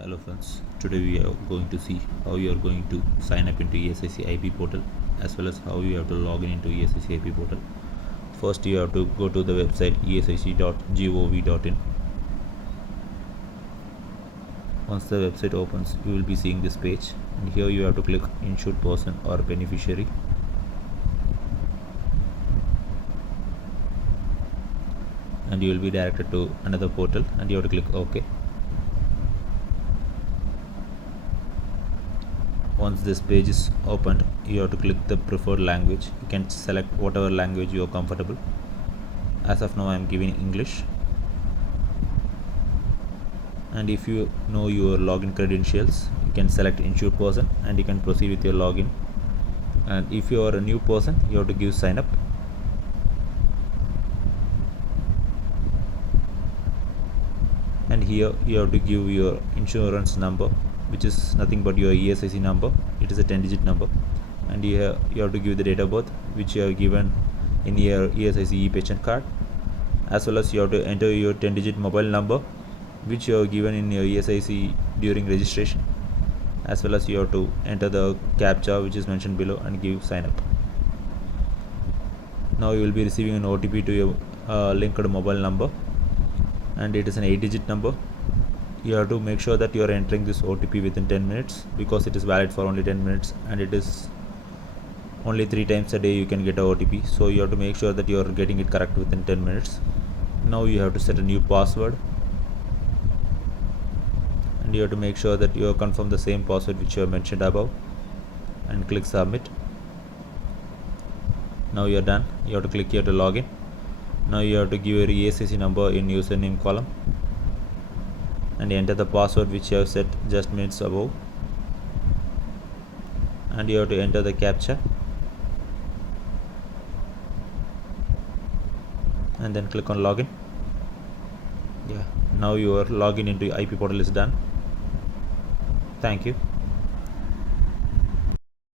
Hello friends, today we are going to see how you are going to sign up into Esic IP portal as well as how you have to log in into Esic IP portal. First you have to go to the website esic.gov.in. Once the website opens, you will be seeing this page, and here you have to click insured person or beneficiary. And you will be directed to another portal and you have to click OK. Once this page is opened, you have to click the preferred language. You can select whatever language you are comfortable. As of now I am giving English. And if you know your login credentials, you can select insured person and you can proceed with your login. And if you are a new person, you have to give sign up. And here you have to give your insurance number, which is nothing but your ESIC number. It is a 10-digit number. And here you have to give the date of birth, which you have given in your ESIC e-patient card, as well as you have to enter your 10-digit mobile number, which you have given in your ESIC during registration, as well as you have to enter the captcha which is mentioned below and give sign up. Now you will be receiving an OTP to your linked mobile number, and it is an 8-digit number. You have to make sure that you are entering this OTP within 10 minutes because it is valid for only 10 minutes and it is only 3 times a day you can get a OTP. So you have to make sure that you are getting it correct within 10 minutes. Now you have to set a new password and you have to make sure that you have confirmed the same password which you have mentioned above and click submit. Now you are done. You have to click here to login. Now you have to give your ESIC number in username column and enter the password which you have set just minutes above, and you have to enter the captcha and then click on login. Now your login into IP portal is done. Thank you.